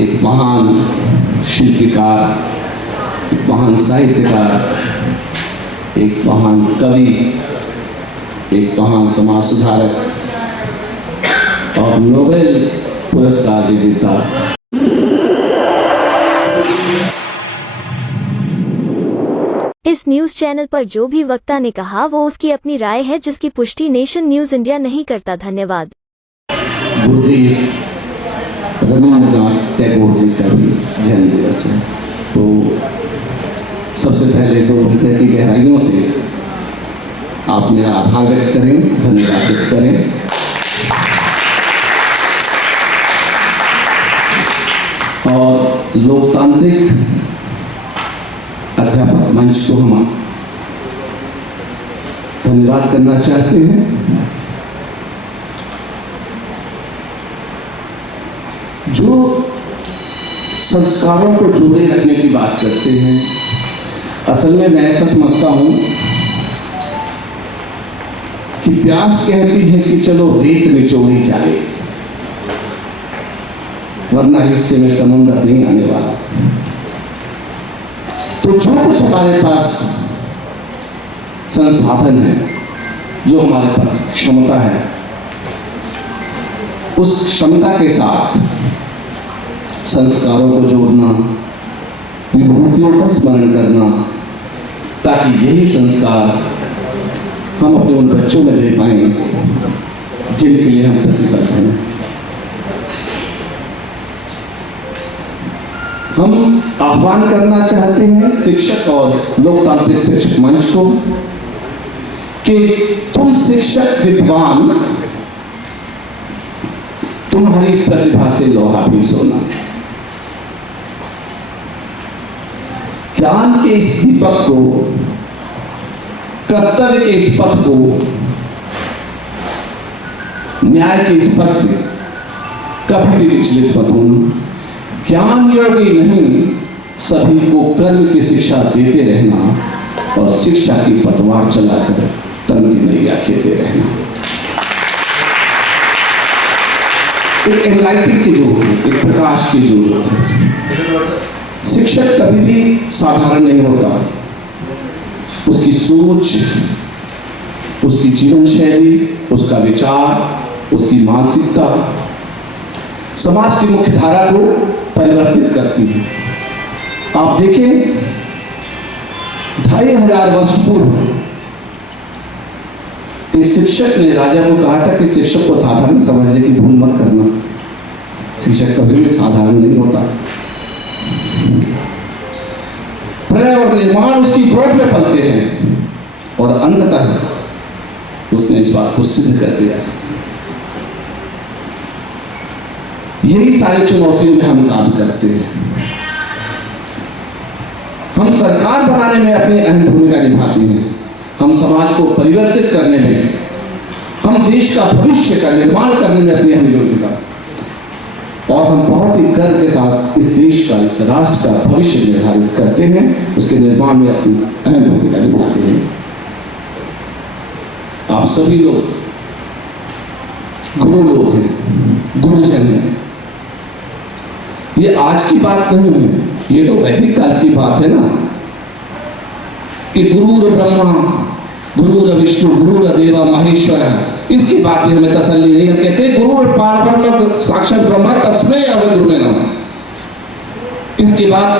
एक महान शिल्पकार, एक महान साहित्यकार, एक महान कवि, एक महान समाज सुधारक और नोबेल पुरस्कार विजेता। इस न्यूज चैनल पर जो भी वक्ता ने कहा वो उसकी अपनी राय है, जिसकी पुष्टि नेशन न्यूज इंडिया नहीं करता। धन्यवाद। गुरुदेव रवींद्रनाथ टैगोर जी का भी जन्म दिवस है, तो सबसे पहले तो हृदय की गहराइयों से आप मेरा आभार व्यक्त करें, धन्यवाद व्यक्त करें। और लोकतांत्रिक अध्यापक मंच को हम धन्यवाद करना चाहते हैं। जो संस्कारों को जोड़े रखने की बात करते हैं, असल में मैं ऐसा समझता हूं कि प्यास कहती है कि चलो रेत निचोड़ी जाए, वरना हिस्से में समुद्र नहीं आने वाला। तो जो कुछ हमारे पास संसाधन है, जो हमारे पास क्षमता है, उस क्षमता के साथ संस्कारों को जोड़ना, विभूतियों का स्मरण करना, ताकि यही संस्कार हम अपने उन बच्चों में दे पाएं जिनके लिए हम प्रतिबद्ध हैं। हम आह्वान करना चाहते हैं शिक्षक और लोकतांत्रिक शिक्षक मंच को कि तुम शिक्षक विद्वान, तुम्हारी प्रतिभा से लोहा भी सोना। ज्ञान के इस दीपक को, कर्तव्य के इस पथ को, न्याय के इस पथ से कभी भी विचलित मत होना। ज्ञान योगी नहीं, सभी को कर्म की शिक्षा देते रहना और शिक्षा की पतवार चलाकर तन की नैया खेते रहना। एक एनलाइटिंग की जरूरत है, एक प्रकाश की जरूरत है। शिक्षक कभी भी साधारण नहीं होता। उसकी सोच, उसकी जीवन शैली, उसका विचार, उसकी मानसिकता समाज की मुख्य धारा को परिवर्तित करती है। आप देखें, 2500 वर्ष पूर्व एक शिक्षक ने राजा को कहा था कि शिक्षक को साधारण समझने की भूल मत करना। शिक्षक कभी भी साधारण नहीं होता। प्रलय और निर्माण उसकी गोद में पलते हैं और अंततः उसने इस बात को सिद्ध कर दिया। यही सारी चुनौतियों में हम काम करते हैं। हम सरकार बनाने में अपनी अहम भूमिका निभाते हैं। हम समाज को परिवर्तित करने में, हम देश का भविष्य का निर्माण करने में अपनी अहम योगदान, और हम बहुत ही गर्व के साथ इस देश का, इस राष्ट्र का भविष्य निर्धारित करते हैं, उसके निर्माण में अपनी अहम भूमिका निभाते हैं। आप सभी लोग गुरु लोग हैं, गुरुजन हैं। ये आज की बात नहीं है, ये तो वैदिक काल की बात है ना, कि गुरुर ब्रह्मा गुरुर विष्णु गुरुर देवा महेश्वर। इसकी बात भी हमें तसल्ली नहीं। हम कहते गुरुर पारब्रह्म साक्षात ब्रह्मा तस्मै गुरुवे नमः। इसके बाद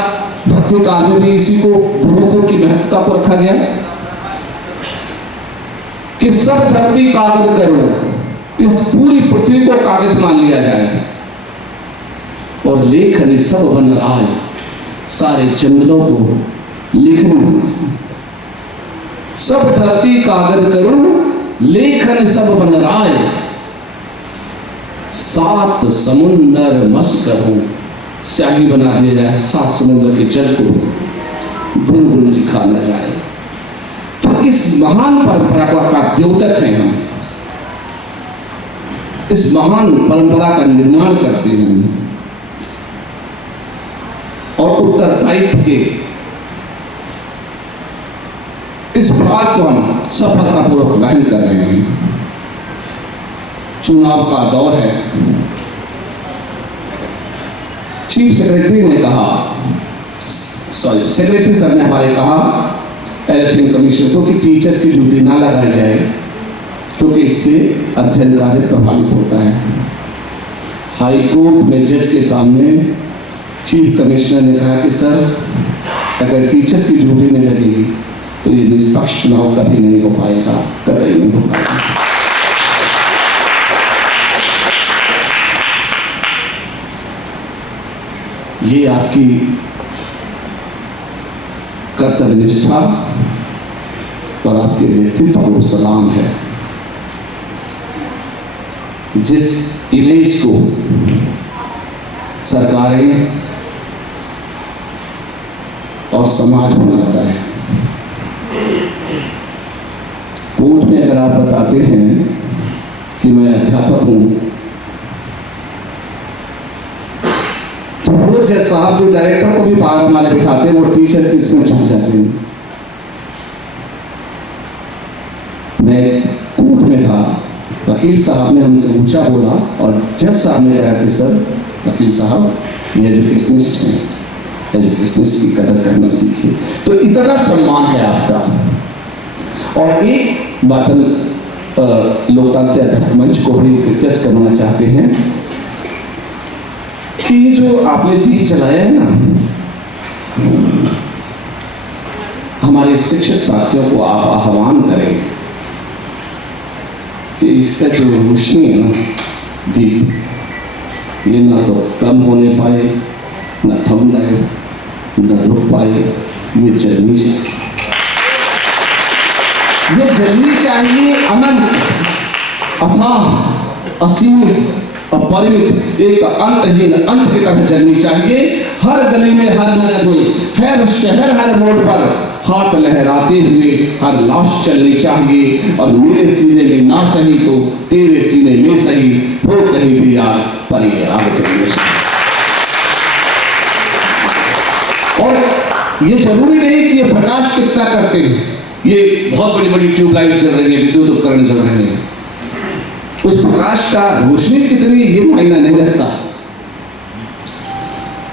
भक्ति काल में भी इसी को, गुरु की महत्ता को रखा गया कि सब धरती कागज करो, इस पूरी पृथ्वी को कागज मान लिया जाए और लेखन सब बन आए, सारे जंगलों को लिखना। सब धरती कागज करो, लेखन सब बन आए, 7 समुंदर मस्त करो, स्याही बना दिया जाए, 7 समुद्र के जल को गुनगुन लिखा न जाए। तो इस महान परंपरा का द्योतक है हम, इस महान परंपरा का निर्माण करते हैं और उत्तरदायित्व के इस भाग को हम सफलतापूर्वक वहन कर रहे हैं। चुनाव का दौर है, चीफ सेक्रेटरी ने कहा, सॉरी सेक्रेटरी सर ने हमारे कहा इलेक्शन कमीशन को कि टीचर्स की ड्यूटी ना लगाई जाए क्योंकि इससे अध्ययन कार्य प्रभावित होता है। हाई कोर्ट में जज के सामने चीफ कमिश्नर ने कहा कि सर अगर टीचर्स की ड्यूटी नहीं लगेगी तो ये निष्पक्ष चुनाव कभी नहीं हो पाएगा, कतई नहीं हो पाएगा। ये आपकी कर्तव्य निष्ठा और आपके व्यक्तित्व को सलाम है। जिस इमेज को सरकारें और समाज बनाता है, कोर्ट में अगर आप बताते हैं कि मैं अध्यापक हूं तो वो जज साहब जो डायरेक्टर को भी बाहर हमारे बिठाते हैं वो टीचर की इसमें झुक जाते हैं। मैं कोर्ट में था, वकील साहब ने हमसे ऊंचा बोला और जज साहब ने कहा कि सर वकील साहब ये एजुकेशनिस्ट हैं, एजुकेशनिस्ट की कदर करना सीखिए। तो इतना सम्मान है आपका। और एक बात लोकतांत्रिक अध्ययन मंच को भी रिक्वेस्ट करना चाहते हैं कि जो आपने दीप जलाया है ना, हमारे शिक्षक साथियों को आप आह्वान करें कि इसका जो रोशनी है ना दीप, ये ना तो कम होने पाए, न थम जाए, न रुक पाए, ये जलनी चाहिए। ये जलनी चाहिए अनंत, अथाह, असीमित, अपरिमित, एक अंतहीन अंत की तरह जलनी चाहिए। हर गली में, हर नगर में, हर शहर, हर मोड़ पर हाथ लहराते हुए हर लाश चलनी चाहिए। और मेरे सीने में ना सही तो तेरे सीने में सही, हो कहीं भी यार पर ये आग चलनी चाहिए। और ये जरूरी नहीं कि ये प्रकाश कितना करते हैं, ये बहुत बड़ी बड़ी ट्यूबलाइट चल रही है, विद्युत उपकरण चल रहे हैं, उस प्रकाश का रोशनी कितनी ये मायना नहीं रखता।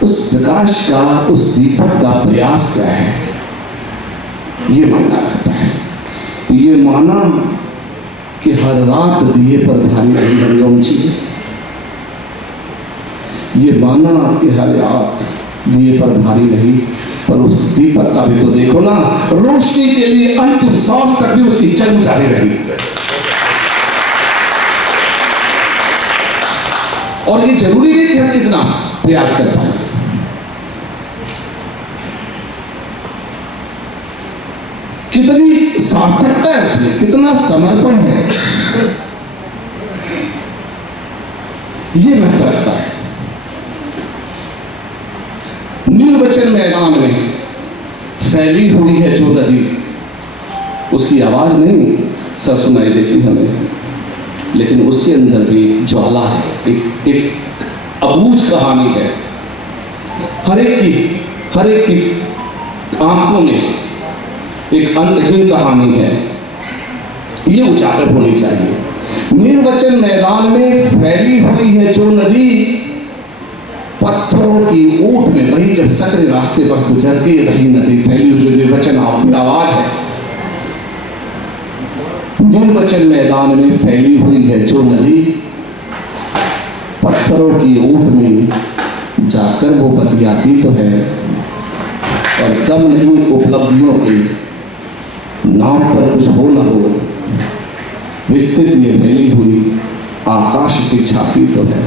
उस प्रकाश का, उस दीपक का प्रयास क्या है ये मायना रखता है। ये माना कि हर रात दिए पर भारी नहीं हरिओम चाहिए, ये माना कि हर रात दिए पर भारी नहीं, पर उस दीपक का भी तो देखो ना, रोशनी के लिए अंतिम सांस तक भी उसकी जंग जारी रही। और ये जरूरी नहीं कि हम कितना प्रयास कर पाए। कितनी सार्थकता है उसमें, कितना समर्पण है, ये महत्व रखता है। निर्वचन मैदान में फैली हुई है जो नदी, उसकी आवाज नहीं सर सुनाई देती हमें, लेकिन उसके अंदर भी ज्वाला है, एक अबूझ कहानी है। हर एक की आंखों में एक अंतहीन कहानी है, ये उजागर होनी चाहिए। निर्वचन मैदान में फैली हुई है जो नदी, पत्थरों की ऊंट में वही जब सकरे रास्ते पर गुजरती रही नदी, फैली हुई जो निर्वचन आवाज है। निर्वचन मैदान में फैली हुई है जो नदी, पत्थरों की ऊंट में जाकर वो बतियाती तो है, और कम नहीं उपलब्धियों के नाम पर कुछ हो न हो, विस्तृत ये फैली हुई आकाश से छाती तो है।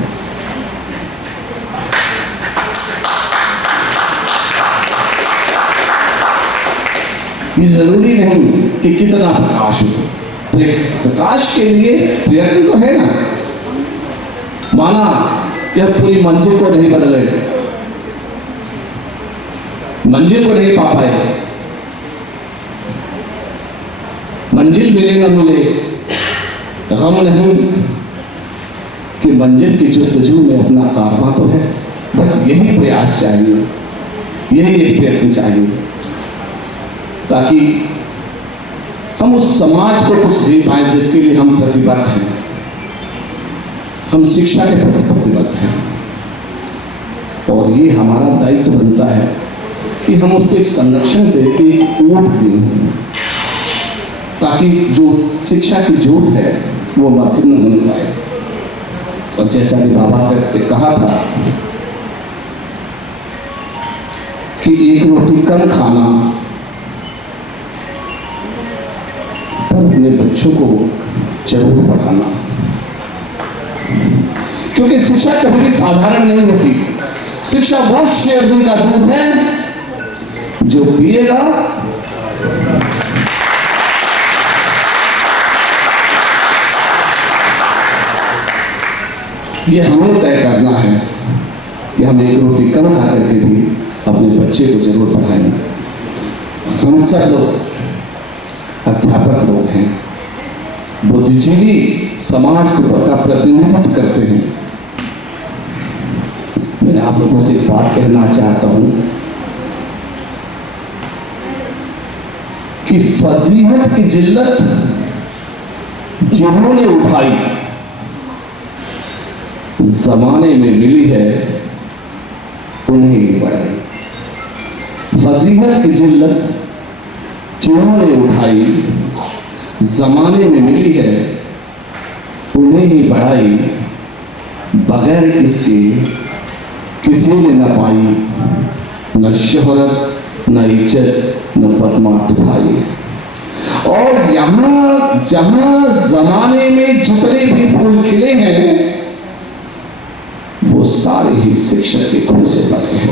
ये जरूरी नहीं कि कितना प्रकाश हो, प्रकाश के लिए प्रयत्न तो है ना। माना कि हम पूरी मंजिल को नहीं बदले, मंजिल को नहीं पा पाए, मंजिल मिले न मिले, गम नहीं कि मंजिल की जस्तजू में अपना कारवां तो है। बस यही प्रयास चाहिए, यही एक प्रयत्न चाहिए, ताकि हम उस समाज को कुछ दे पाए जिसके लिए हम प्रतिबद्ध हैं। हम शिक्षा के प्रति प्रतिबद्ध हैं, और और ये हमारा दायित्व बनता है कि हम उसको एक संरक्षण दे के एक वोट दें, ताकि जो शिक्षा की जोत है वो मध्य में बन पाए। और जैसा कि बाबा साहब ने कहा था कि एक रोटी कम खाना, पर अपने बच्चों को जरूर पढ़ाना, क्योंकि शिक्षा कभी भी साधारण नहीं होती। शिक्षा वो शेरनी का दूध है जो पिएगा ये हमें तय करना है कि हम एक रोटी कम खा करके भी अपने बच्चे को जरूर पढ़ाएं। हम सब लोग अध्यापक लोग हैं, बुद्धिजीवी समाज का प्रतिनिधित्व करते हैं। मैं आप लोगों से एक बात कहना चाहता हूं कि फजीहत की जिल्लत जिन्होंने उठाई जमाने में मिली है उन्हें ही बढ़ाई। फजीहत की जिल्लत जिन्होंने उठाई जमाने में मिली है उन्हें ही बढ़ाई, बगैर इसके किसी ने न पाई, न शोहरत, न इज्जत, न परमार्थ पाई। और यहां जहां जमाने में जितने भी फूल खिले हैं वो सारे ही शिक्षक के खून से बने हैं।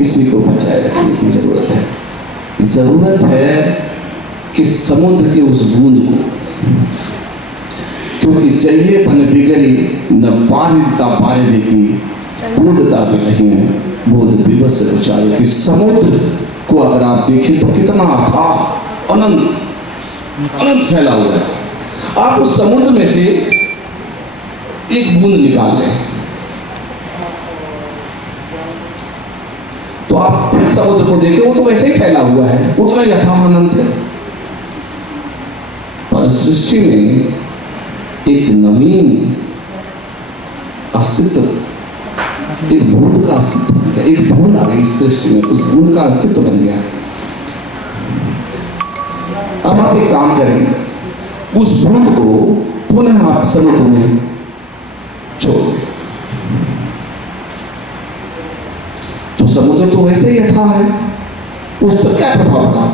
इसी को बचाए रखने की जरूरत है। जरूरत है कि समुद्र के उस बूंद को, क्योंकि चाहिए पन बिगड़ी न पारिदता पारिदे की बूंदता भी नहीं है बोध विवश से उचारे। कि समुद्र को अगर आप देखें तो कितना अथाह अनंत अनंत फैला हुआ है। आप उस समुद्र में से एक बूंद निकाल लें तो आप उस समुद्र को देखें, वो तो वैसे ही फैला हुआ है, उतना ही अथाह अनंत है। पर सृष्टि में एक नवीन अस्तित्व, एक बूंद का अस्तित्व बन गया। एक बूंद आ गई इस सृष्टि में, उस बूंद का अस्तित्व बन गया। अब आप एक काम करें, उस बूंद को पुनः आप समुद्र में छोड़ दें तो समुद्र तो वैसे ही अथाह है, उस पर क्या प्रभाव पड़ा।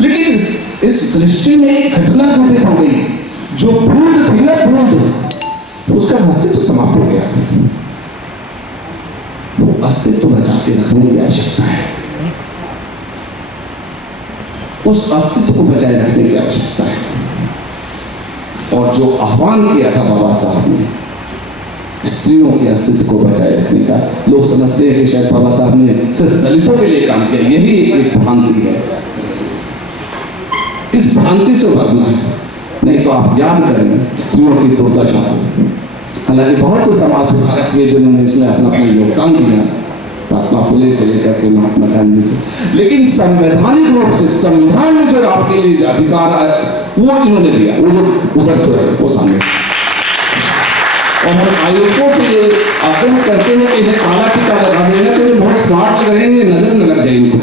लेकिन इस सृष्टि में एक घटना घटित हो गई, जो बूंद थी ना बूंद, उसका अस्तित्व समाप्त हो गया। वो अस्तित्व बचा के रखने की आवश्यकता है, उस अस्तित्व को बचाए रखने की आवश्यकता है। और जो आह्वान किया था बाबा साहब ने स्त्रियों के अस्तित्व को बचाए रखने का, लोग समझते हैं कि शायद बाबा साहब ने सिर्फ दलितों के लिए काम किया, यही एक भ्रांति है। इस भ्रांति से उभरना है, नहीं तो आप याद करें स्त्रियों की दुर्दशा। हालांकि बहुत से समाज सुधारक हुए जिन्होंने इसमें अपना अपना योगदान दिया, महात्मा फुले से लेकर के महात्मा गांधी से, लेकिन संवैधानिक रूप से संविधान में जो आपके लिए अधिकार है वो इन्होंने दिया, वो जो उधर जो है वो सामने। और हम आयोजकों से ये आग्रह करते हैं कि इन्हें काला टीका लगा देना, तो ये बहुत स्मार्ट लग रहे हैं, नजर न लग जाए इनको।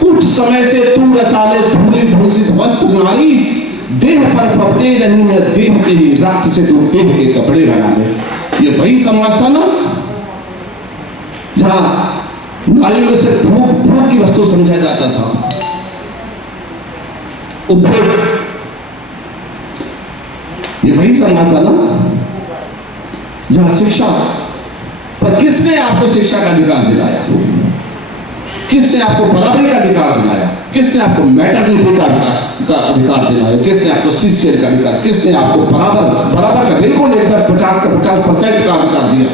कुछ समय से तू रचाले धूली धूसित वस्त्र नारी, देह पर फपते नहीं है देह के ही रक्त से तू देह के कपड़े बना ले। ये वही समाज था ना जहां नारियों से भोग की वस्तु समझा जाता था, उपभोग। ये वही समाज था ना जहां शिक्षा पर किसने आपको शिक्षा का अधिकार दिलाया, किसने आपको बराबरी का अधिकार दिलाया, किसने आपको मैटरनिटी का अधिकार दिलाया, किसने आपको शिष्य का अधिकार, किसने आपको बराबर का बिल्कुल एकदम 50% का अधिकार दिया।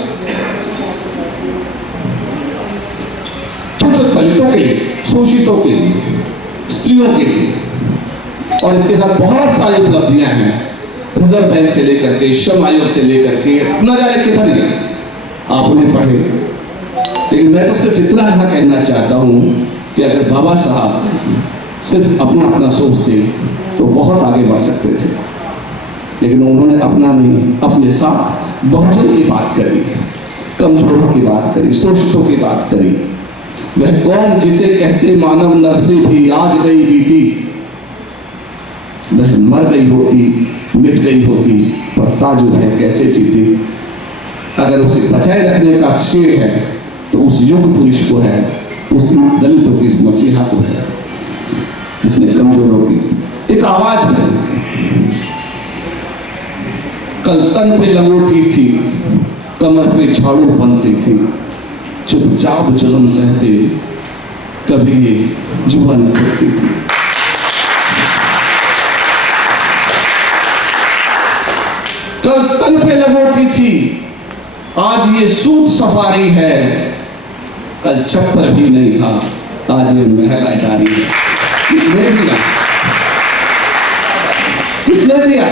तो जो दलितों के लिए, शोषितों के लिए, स्त्रियों के लिए, और इसके साथ बहुत सारी उपलब्धियां हैं, रिजर्व बैंक से लेकर के, श्रम आयोग से लेकर के, न जाने कितने आप उन्हें पढ़े। लेकिन मैं तो सिर्फ इतना ऐसा कहना चाहता हूं कि अगर बाबा साहब सिर्फ अपना अपना सोचते तो बहुत आगे बढ़ सकते थे, लेकिन उन्होंने अपना नहीं, अपने साथ बहुजन की बात करी, कमजोरों की बात करी, शोषितों की बात करी। वह कौन जिसे कहते मानव नर से भी आज गई बीती, वह मर गई होती, मिट गई होती, पर ताजो है कैसे जीती। अगर उसे बचाए रखने का श्रेय है तो उस युग पुरुष को है, उस दलितों की मसीहा को है, जिसने कमजोरों की एक आवाज है। कल तन पे लंगोटी थी, कमर पे झाड़ू बनती थी, चुपचाप जुल्म सहते कभी ये जुबान करती थी। कल तन पे लंगोटी थी, आज ये सूट सफारी है। कल चप्पर भी नहीं था, आज ये महल अटारी है। किसने दिया? किसने दिया?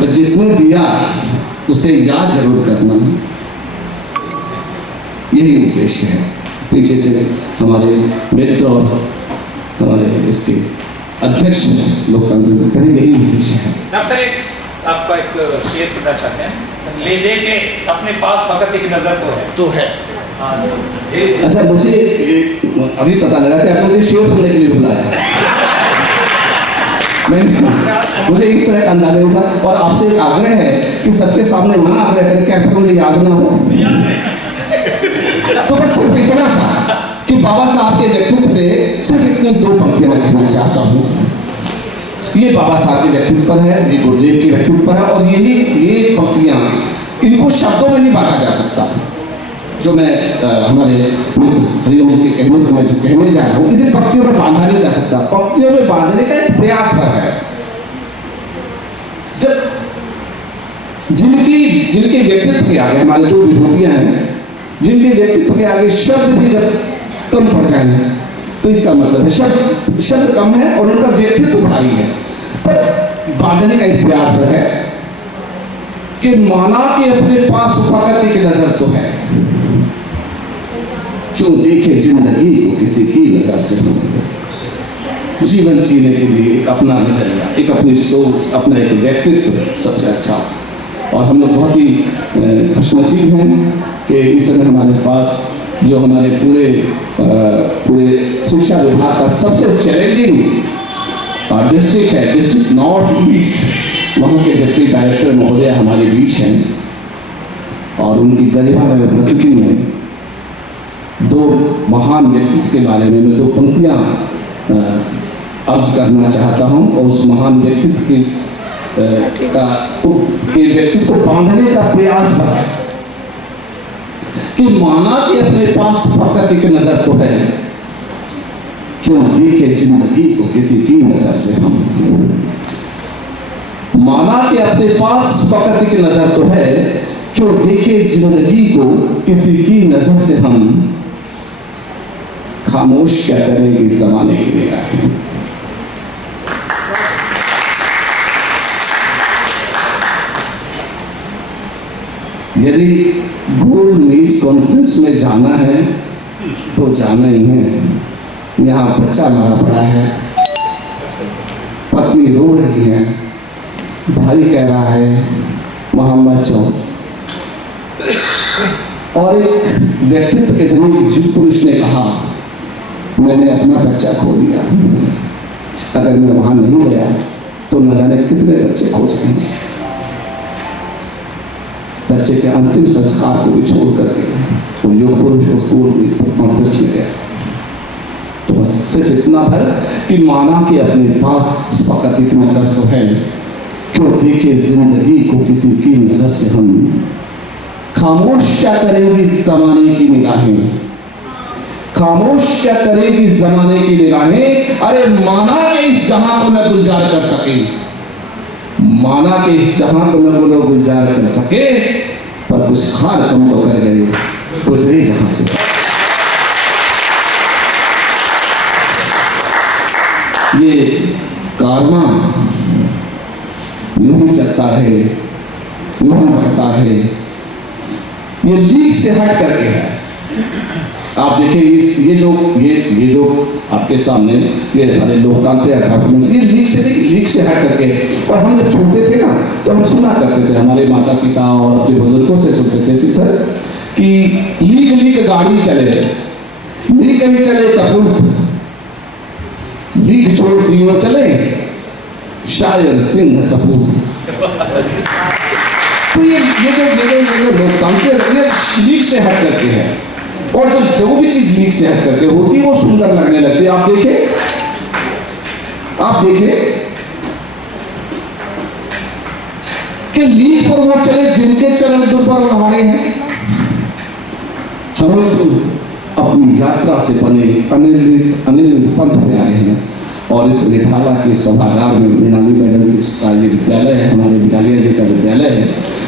बस जिसने दिया उसे याद जरूर करना, यही उद्देश्य है। पीछे से हमारे मित्र और हमारे इसके अध्यक्ष लोकतंत्र करें, यही उद्देश्य है। सर एक आपका एक शेर सुनना चाहते हैं, ले दे के अपने पास फकत एक नजर तो है। अच्छा, मुझे अभी पता लगा कि आपने मुझे शेर सुनने के लिए बुलाया। मुझे इस तरह का अंदाजा नहीं था, और आपसे एक आग्रह है कि सबके सामने ना आग्रह करें कि आपको मुझे याद ना हो। तो बस सिर्फ इतना सा कि बाबा साहब के व्यक्तित्व पे सिर्फ इतनी दो पंक्तियां लिखना चाहता हूँ। ये बाबा साहब के व्यक्तित्व पर है, ये गुरुदेव के व्यक्तित्व पर है, और ये पंक्तियां इनको शब्दों में नहीं बांटा जा सकता। जो मैं हमारे मित्र हरिओम के कहने पर मैं जो कहने जा रहा हूँ, इसे पंक्तियों में बांधा नहीं जा सकता। पंक्तियों में बांधने का एक प्रयास पर है। जब जिनके व्यक्तित्व के आगे हमारे जो विभूतियां हैं, जिनके व्यक्तित्व के आगे शब्द भी जब कम पड़ जाए तो इसका मतलब है शब्द कम है और उनका व्यक्तित्व भारी है। पर बांधने का एक प्रयास पर है कि माना कि अपने पास फकत एक नजर तो है, क्यों देखे जिंदगी को किसी की नजर से। जीवन जीने के लिए एक अपना नजरिया, एक अपनी सोच, अपना एक व्यक्तित्व सबसे अच्छा। और हम लोग बहुत ही खुशनसीब हैं कि इस समय हमारे पास जो हमारे पूरे शिक्षा विभाग का सबसे चैलेंजिंग डिस्ट्रिक्ट है, डिस्ट्रिक्ट नॉर्थ ईस्ट, वहाँ के डिप्टी डायरेक्टर महोदय हमारे बीच हैं। और उनकी गरिमा में उपस्थिति में दो महान व्यक्तित्व के बारे में मैं दो पंक्तियाँ अर्ज करना चाहता हूँ, और उस महान व्यक्तित्व के व्यक्तित्व को बांधने का प्रयास है कि माना कि अपने पास फकत एक नजर तो है, क्यों देखे जिंदगी को किसी की नजर से हम। माना कि अपने पास फकत एक नजर तो है, क्यों देखे जिंदगी को किसी की नजर से हम। खामोश क्या करेंगे जमाने की निगाहें। यदि गोल मेज कॉन्फ्रेंस में जाना है तो जाना ही है। यहाँ बच्चा मारा पड़ा है, पत्नी रो रही है, भाई कह रहा है वहाँ मत जाओ। और एक व्यक्तित्व के धनी युग पुरुष ने कहा, मैंने अपना बच्चा खो दिया, अगर मैं वहाँ नहीं गया तो न जाने कितने बच्चे खो जाएंगे। बच्चे के अंतिम संस्कार को भी छोड़ करके वो युग पुरुष कॉन्फ्रेंस में गया। तो बस सिर्फ इतना भर कि माना कि अपने पास फकत एक नजर तो है, क्यों देखे जिंदगी को किसी की नजर से हम। खामोश क्या करेंगी जमाने की निगाहें, खामोश क्या करेगी जमाने की निगाहें। अरे माना कि इस जहां को न गुलजार कर सके, माना कि इस जहां को न वो गुलजार कर सके, पर कुछ खार कम तो कर गए गुजरे जहां से। ये कारवां यूं ही चलता रहे, यूं ही बढ़ता रहे। ये लीक से हट करके है, आप देखिए ये जो आपके सामने ये हमारे लोकतांत्रिक डॉक्यूमेंट्स, ये लीक से हट करके, और हम जब छोटे थे ना तो हम सुना करते थे, हमारे माता पिता और अपने बुजुर्गों से सुनते थे सर कि लीक गाड़ी चले, लीक नहीं चले कपूत, लीक छोड़ तीनों चले, शायर सिंह सपूत। तो ये जो लोकतांत्रिक लीक से हट करके है, और जो भी चीज लीक से हट करके होती है वो सुंदर लगने लगती है। आप देखें कि लीक पर वो चले जिनके चरण दुर्बल रहे हैं। हम तो अपनी यात्रा से बने अनिल पंथ में आए हैं, और इस रिठाला के सभागार में मृणाली मैडम का ये विद्यालय है, हमारे विद्यालय जी का विद्यालय है।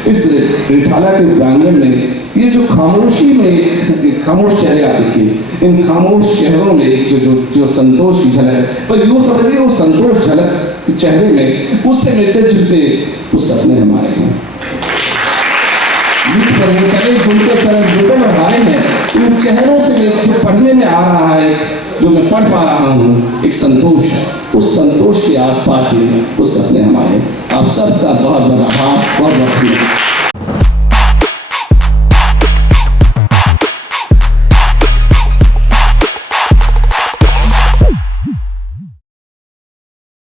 इस रिठाला के प्रांगण में ये जो खामोशी में एक खामोश चेहरे आप देखिए, इन खामोश चेहरों में एक जो संतोष की झलक है, पर यूँ समझिए वो संतोष झलक चेहरे में उससे मिलते जुलते उस सपने हमारे हैं। जिनके चरण जुड़े हमारे हैं, उन चेहरों से जो पढ़ने में आ रहा है, जो मैं पढ़ पा रहा हूँ, एक संतोष है। उस संतोष के आसपास ही उस सपने हमारे। आप सबका बहुत बहुत आभार, बहुत बहुत धन्यवाद।